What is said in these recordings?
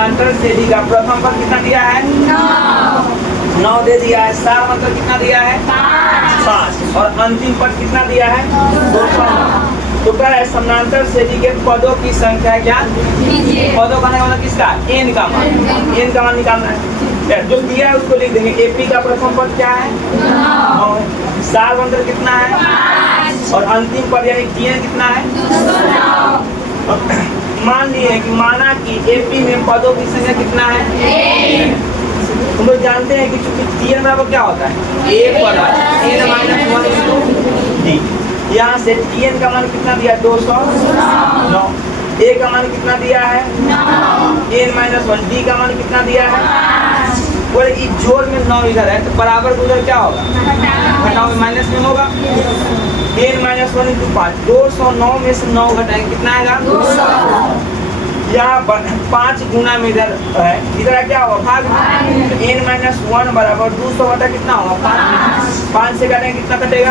समानांतर श्रेणी का प्रथम पद कितना दिया है? 9 दे दिया है। सारवंतर कितना दिया है? 5 और अंतिम पद कितना दिया है? 209। तो कह रहा है समानांतर श्रेणी के पदों की संख्या क्या? पदों का मतलब किसका? n का मान निकालना है। जो दिया है उसको लिख देंगे। एपी का प्रथम पद क्या है? 9। सारवंतर कितना है? 5 और अंतिम पद यानी टीएन कितना है? 209। मान लिए कि माना कि एपी में पदों की संख्या कितना है? हम लोग जानते हैं कि चूंकि टीएन बराबर क्या होता है? A plus N minus 1 into D. यहाँ से टीएन का मान कितना दिया? 209। ए का मान कितना दिया है? 9। एन माइनस 1 डी का मान कितना दिया है? 5। और इस जोड़ में 9 इधर है तो बराबर को उधर क्या होगा? घटाओ माइनस में होगा। N minus 1 into 5। 209 में से 9 घटाएंगे कितना आएगा? 200। यहाँ पर 5 गुना में इधर है, इधर क्या होगा? भाग। एन माइनस 1 बराबर 200 बटा कितना होगा? 5 से काटेंगे कितना कटेगा?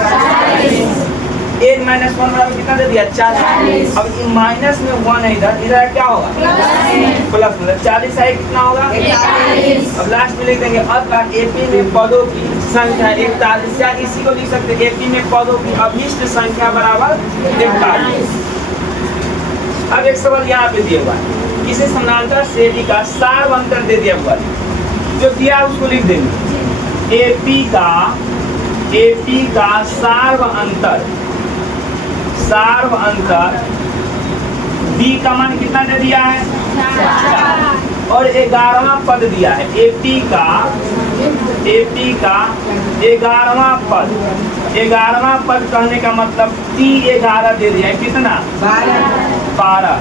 40। एन माइनस 1 बराबर कितना दे दिया? 40। अब माइनस में 1 है इधर, इधर क्या होगा? प्लस मतलब 40 है कितना होगा? 41। अब लास्ट में लिख देंगे अतः एपी में पदों की संख्या 41। या इसी को लिख सकते हैं एपी में पदों की अभिष्ट संख्या बराबर 41। अब एक सवाल यहाँ पे दिया हुआ है, किसी समानांतर श्रेणी का सारवंतर दे दिया हुआ है, जो दिया उसको लिख देंगे। एपी का सारवंतर डी का मान कितना दे दिया है? 4 और 11वां पद दिया है। एपी का 11वां पद कहने का मतलब T11 दे दिया है। कितना? 12।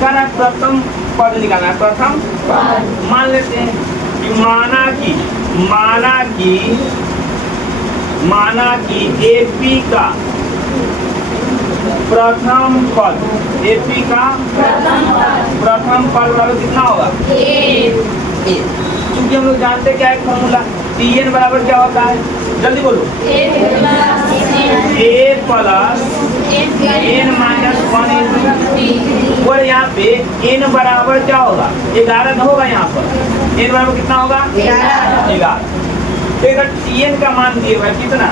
कहना प्रथम पद निकालना है। प्रथम मान लेते हैं कि माना कि एपी का प्रथम पद बराबर कितना होगा? क्योंकि हम लोग जानते हैं क्या है फॉर्मूला? टीएन बराबर क्या होता है? जल्दी बोलो। ए प्लस एन माइनस 1 और यहाँ पे एन बराबर क्या होगा? 11 होगा। यहाँ पर एन बराबर कितना होगा? 11। तो इधर टीएन का मान दिया हुआ है कितना?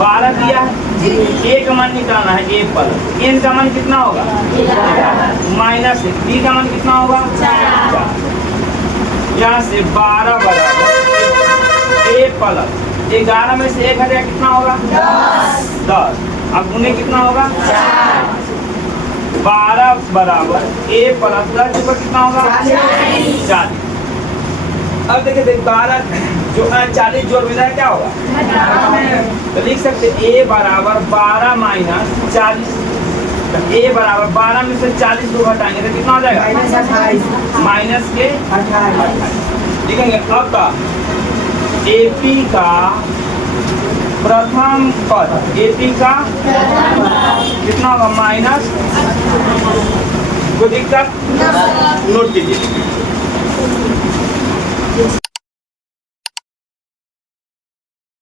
12 दिया है। ए का मान निकालना है। ए प्लस एन का मान कितना होगा? माइनस डी का मान कितना होगा? 4। यहाँ से 12 बराबर ए प्लस 11 में से 1 हटेगा कितना होगा? 10। अब गुने कितना होगा? 4। 12 बराबर ए प्लस 10 ऊपर कितना होगा? 40। अब देखिए 12 जो 40 जोड़ में जाए क्या होगा? तो लिख सकते ए बराबर 12 माइनस 40। ए बराबर 12 में से 40 को घटाएंगे तो कितना हो जाएगा? माइनस के 28 लिखेंगे। अब एपी का प्रथम पद कितना होगा? माइनस कोई दिक्कत नोट कीजिए।